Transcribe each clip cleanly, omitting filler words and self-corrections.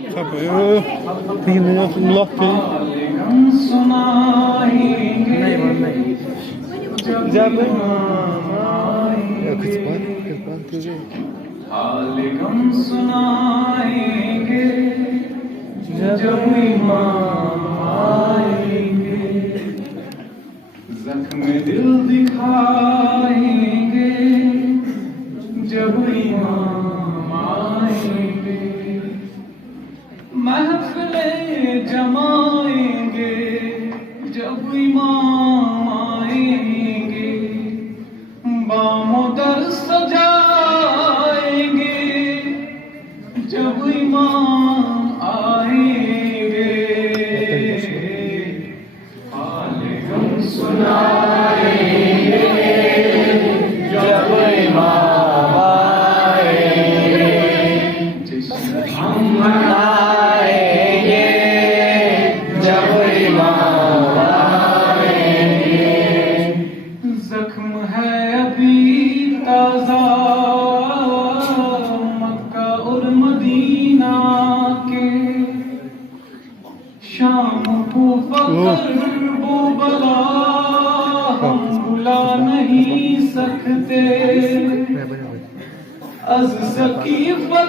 तीन minute block पे जब हम सुनाएंगे जब इमाम आएंगे, जख्म दिल दिखाएंगे जब इमाम आएंगे, महफिलें जमाएंगे जब इमाम आएंगे, बामोदर सजाएंगे जब इमाम आएंगे, हाले हम सुनाएंगे जब इमाम आएंगे, जश्न हम मनाएंगे जब इमाम आएंगे, जख्म है अभी ताजा मक्का और मदीना के, शाम को वो बला हम बुला नहीं सकते, अज सकीफताई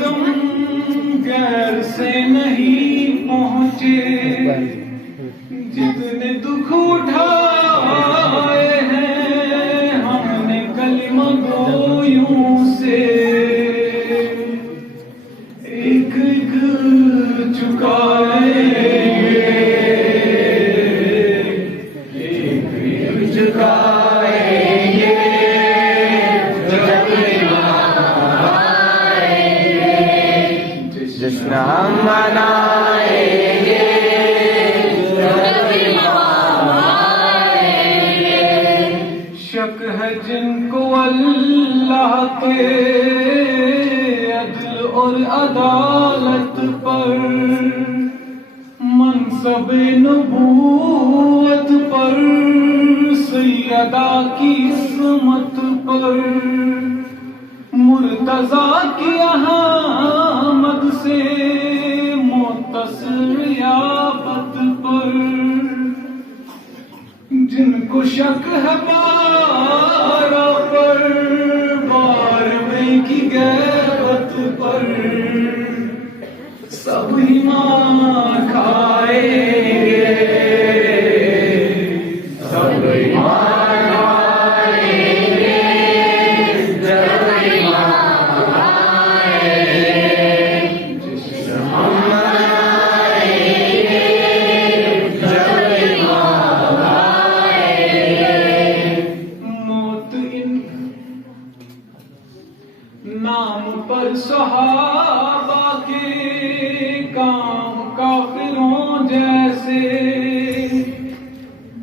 दम गैर से नहीं पहुंचे, जितने दुख उठाए हैं हमने कलिमा गोयों से, एक एक चुकाएंगे, एक एक चुकाएंगे जब इमाम आएंगे, जश्न हम मनाएंगे जब इमाम आएंगे, शक है जिनको अल्लाह के अदल और अदालत पर, मनसबे नबूवत पर, सैयदा की इस्मत पर, मुर्तजा की अहमद से मुत्तसिल याबत पर, जिनको शक है बारा पर, बारहवें की गैबत पर, सब ईमान खाएंगे, सब ईमान खाएंगे जब इमाम आएंगे, जश्न हम मनाएंगे जब इमाम आएंगे, मौत इन नाम पर सहाबा के काम काफिरों जैसे,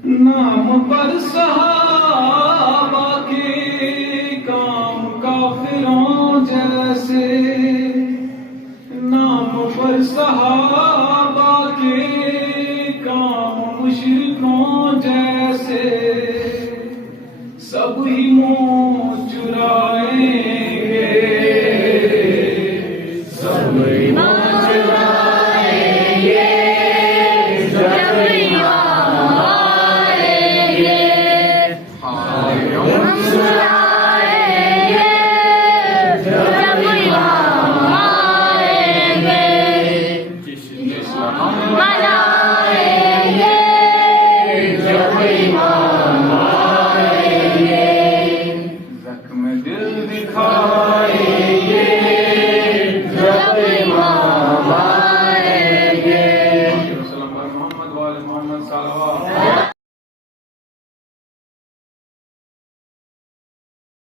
नाम पर सहाबा के काम काफिरों जैसे, नाम पर सहाबा के काम मुशरिकों जैसे, सब ही मुंह चुराएंगे, सब ही मुंह चुराएंगे जब इमाम आएंगे, हाले हम सुनाएंगे जब इमाम आएंगे, जश्न हम मनाएंगे जब इमाम आएंगे, जख्म दिल दिखा